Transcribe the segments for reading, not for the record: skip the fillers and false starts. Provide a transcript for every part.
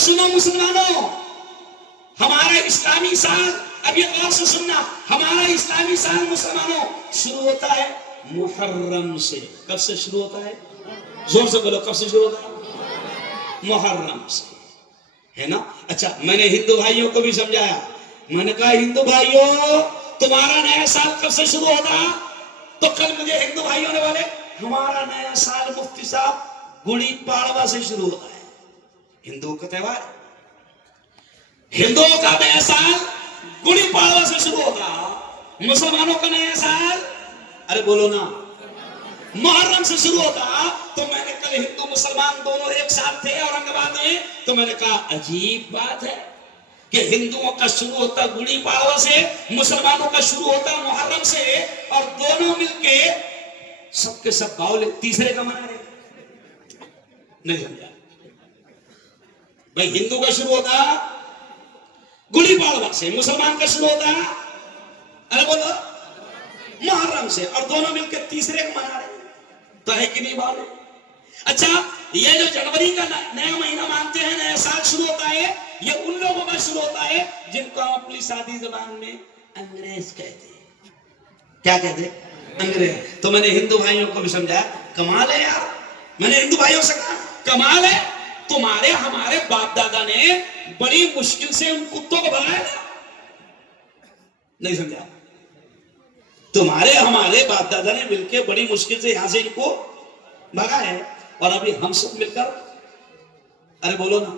سنو مسلمانوں، ہمارا اسلامی سال، اب یہ غور سے سننا، ہمارا اسلامی سال مسلمانوں شروع ہوتا ہے محرم سے۔ کب سے شروع ہوتا ہے؟ زور سے بولو، کب سے شروع ہوتا ہے؟ محرم سے، ہے نا؟ اچھا، میں نے ہندو بھائیوں کو بھی سمجھایا، میں نے کہا ہندو بھائیوں تمہارا نیا سال کب سے شروع ہوتا؟ تو کل مجھے ہندو بھائیوں نے بولے ہمارا نیا سال مفتی صاحب گڑی پاڑوا سے شروع ہوتا ہے۔ ہندوؤں کا تہوار، ہندوؤں کا نیا سال گڑی پاڑوا سے شروع ہوتا، مسلمانوں کا نیا سال ارے بولو نا محرم سے شروع ہوتا۔ تو میں نے کل ہندو مسلمان دونوں ایک ساتھ تھے اورنگ آباد میں، تو میں نے کہا عجیب بات ہے کہ ہندوؤں کا شروع ہوتا گڑی پاڑوا سے، مسلمانوں کا شروع ہوتا محرم سے، اور دونوں مل کے سب کے سب باؤل تیسرے کا منا رہے۔ نہیں سمجھا بھائی، ہندو کا شروع ہوتا گڑی پاڑوا سے، مسلمان کا شروع ہوتا ارے بولو محرم سے، اور دونوں مل کے تیسرے کو منا رہے، تو ہے کہ نہیں بات؟ اچھا، یہ جو جنوری کا نیا مہینہ مانتے ہیں نیا سال شروع ہوتا ہے، یہ ان لوگوں کا شروع ہوتا ہے جن کو ہم اپنی سادی زبان میں انگریز کہتے ہیں۔ کیا کہتے ہیں؟ انگریز۔ تو میں نے ہندو بھائیوں کو بھی سمجھایا کمال ہے یار، میں نے ہندو بھائیوں سے کہا کمال ہے، تمہارے ہمارے باپ دادا نے بڑی مشکل سے ان کتوں کو بھگایا تھا۔ نہیں سمجھا؟ تمہارے ہمارے باپ دادا نے مل کے بڑی مشکل سے یہاں سے ان کو بھگا ہے، اور ابھی ہم سب مل کر ارے بولو نا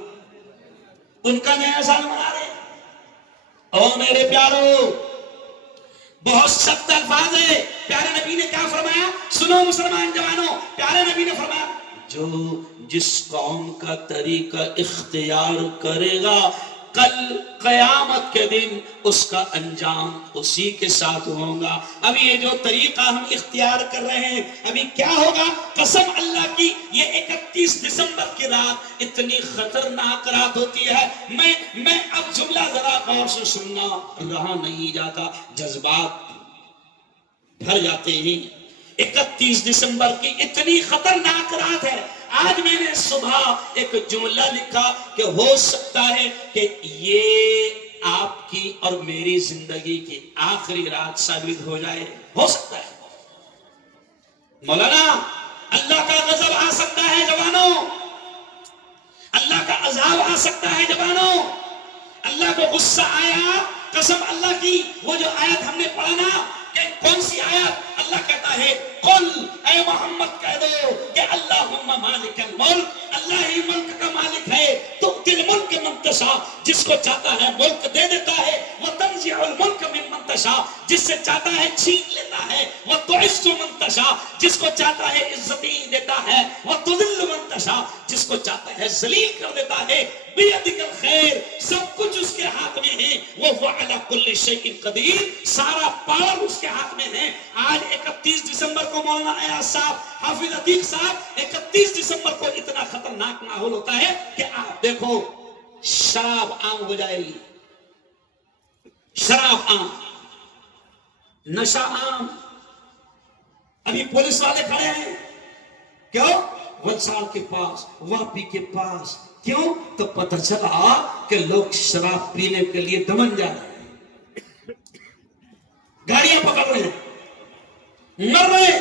ان کا نیا سال منا رہے ہیں۔ او میرے پیارو، بہت سخت الفاظ ہے، پیارے نبی نے کیا فرمایا؟ سنو مسلمان جوانوں، پیارے نبی نے فرمایا جو جس قوم کا طریقہ اختیار کرے گا کل قیامت کے دن اس کا انجام اسی کے ساتھ ہوگا۔ ابھی یہ جو طریقہ ہم اختیار کر رہے ہیں، ابھی کیا ہوگا؟ قسم اللہ کی، یہ 31 دسمبر کی رات اتنی خطرناک رات ہوتی ہے، میں اب جملہ ذرا غور سے سننا، رہا نہیں جاتا، جذبات بھر جاتے ہیں۔ 31 دسمبر کی اتنی خطرناک رات ہے۔ آج میں نے صبح ایک جملہ لکھا کہ ہو سکتا ہے کہ یہ آپ کی اور میری زندگی کی آخری رات ثابت ہو جائے، ہو سکتا ہے۔ مولانا، اللہ کا غضب آ سکتا ہے جوانوں، اللہ کا عذاب آ سکتا ہے جوانوں، اللہ کو غصہ آیا، قسم اللہ کی وہ جو آیت ہم نے پڑھا نا، کہ کون سی آیت؟ اللہ کہتا ہے قل، اے محمد کہہ دو کہ اللہم مالک الملک، اللہ ہی ملک کا مالک ہے، تؤتی الملک من تشاء، جس کو چاہتا ہے ملک دے دیتا ہے، وتنزع الملک ممن تشاء، جس سے چاہتا ہے چھین لیتا ہے، وتعز من تشاء، جس کو چاہتا ہے عزتی دیتا ہے، وتذل من تشاء، جس کو چاہتا ہے ذلیل کر دیتا ہے، بیدک الخیر، سب کچھ اس کے ہاتھ میں ہے، وہو علی کل شیء قدیر، سارا پاور اس کے ہاتھ میں ہے۔ آج 31 دسمبر کو مولانا ایاز صاحب، حافظ عتیق صاحب، 31 دسمبر کو اتنا خطرناک ماحول ہوتا ہے کہ آپ دیکھو شراب عام ہو جائے گی، شراب عام، نشہ عام۔ ابھی پولیس والے کھڑے ہیں، کیوں؟ ولسان کے پاس، واپی کے پاس، کیوں؟ تو پتہ چلا کہ لوگ شراب پینے کے لیے دمن جا رہے ہیں، گاڑیاں پکڑ رہے ہیں، مر رہے ہیں،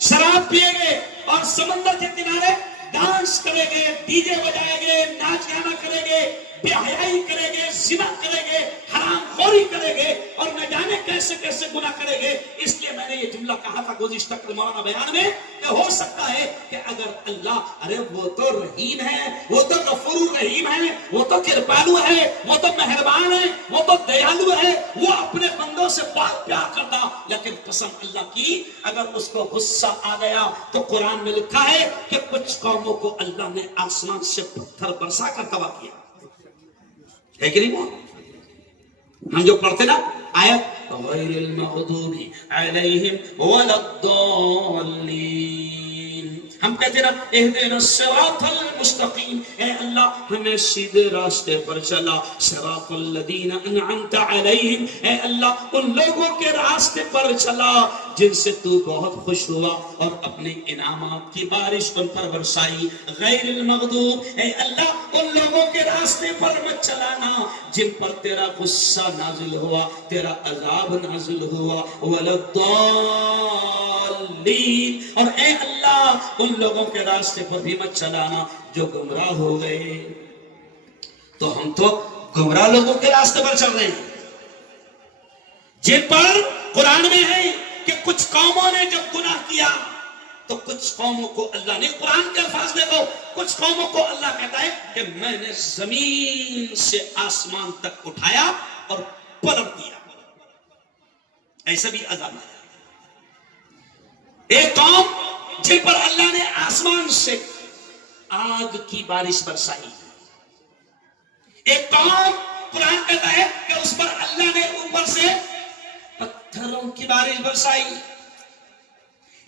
شراب پیئیں گے اور سمندر کے کنارے ڈانس کریں گے، ڈی جے بجائیں گے، ناچ گانا کریں گے، بے حیائی کریں گے، زنا کریں گے، حرام خوری کریں گے، اور نہ جانے کیسے کیسے گناہ کریں گے۔ اس لیے میں نے یہ جملہ کہا تھا گزشتہ کل مولانا بیان میں کہ ہو سکتا ہے کہ اگر اللہ، ارے وہ تو رحیم ہے، وہ تو غفور رحیم ہے، وہ تو کرپالو ہے، وہ تو مہربان ہے، وہ تو دیالو ہے، وہ اپنے بندوں سے بہت پیار کرتا، لیکن قسم اللہ کی اگر اس کو غصہ آ گیا تو قرآن میں لکھا ہے کہ کچھ قوموں کو اللہ نے آسمان سے پتھر برسا کر تباہ کیا ہے کہ نہیں؟ ہم جو پڑھتے نا آیت غیر المغضوب علیہم ولا الضالین، ہم کہتے نا اہدنا الصراط المستقیم، اے اللہ ہمیں سیدھے راستے پر چلا، صراط الذین انعمت علیہم، اے اللہ ان لوگوں کے راستے پر چلا جن سے تو بہت خوش ہوا اور اپنے انعامات کی بارش ان پر برسائی. غیر المغضوب، اے اللہ ان لوگوں کے راستے پر مت چلانا جن پر تیرا غصہ نازل ہوا، تیرا عذاب نازل ہوا. ولا الضالین، اور اے اللہ ان لوگوں کے راستے پر بھی مت چلانا جو گمراہ ہو گئے. تو ہم تو گمراہ لوگوں کے راستے پر چل رہے ہیں جن پر قرآن میں ہے کہ کچھ قوموں نے جب گناہ کیا تو کچھ قوموں کو اللہ نے، قرآن کے الفاظ دیکھو، کچھ قوموں کو اللہ کہتا ہے کہ میں نے زمین سے آسمان تک اٹھایا اور پلٹ دیا. ایسا بھی عذاب ہے. ایک قوم جن پر اللہ نے آسمان سے آگ کی بارش برسائی. ایک قوم قرآن کہتا ہے کہ اس پر اللہ نے اوپر سے پتھروں کی بارش برسائی.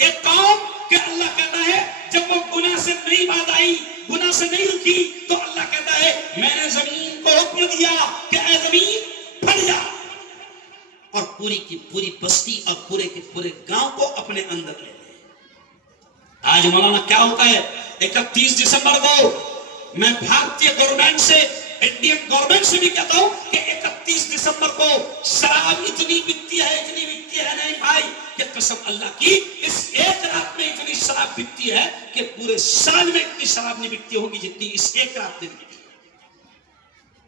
ایک قوم کہ اللہ کہتا ہے جب وہ گناہ سے نہیں باز آئی، گناہ سے نہیں رکی، تو اللہ کہتا ہے میں نے زمین کو حکم دیا کہ اے زمین پھٹ جا، اور پوری کی پوری بستی اور پورے کے پورے گاؤں کو اپنے اندر لے لے. آج مولانا کیا ہوتا ہے، 31 دسمبر کو میں بھارتی گورنمنٹ سے، انڈین گورنمنٹ سے بھی کہتا ہوں کہ 31 دسمبر کو شراب اتنی بکتی ہے نہیں بھائی، کہ قسم اللہ کی اس ایک رات میں اتنی شراب بکتی ہے کہ پورے سال میں اتنی شراب نہیں بکتی ہوگی جتنی اس ایک رات میں بکتی ہے.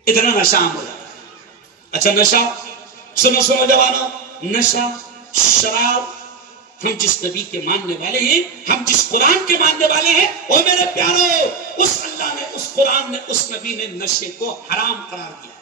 اتنا نشہ عام ہو جاتا ہے. اچھا نشہ، سنو جوانوں، نشہ، شراب، ہم جس نبی کے ماننے والے ہیں، ہم جس قرآن کے ماننے والے ہیں، او میرے پیارو، اس اللہ نے، اس قرآن نے، اس نبی نے نشے کو حرام قرار دیا.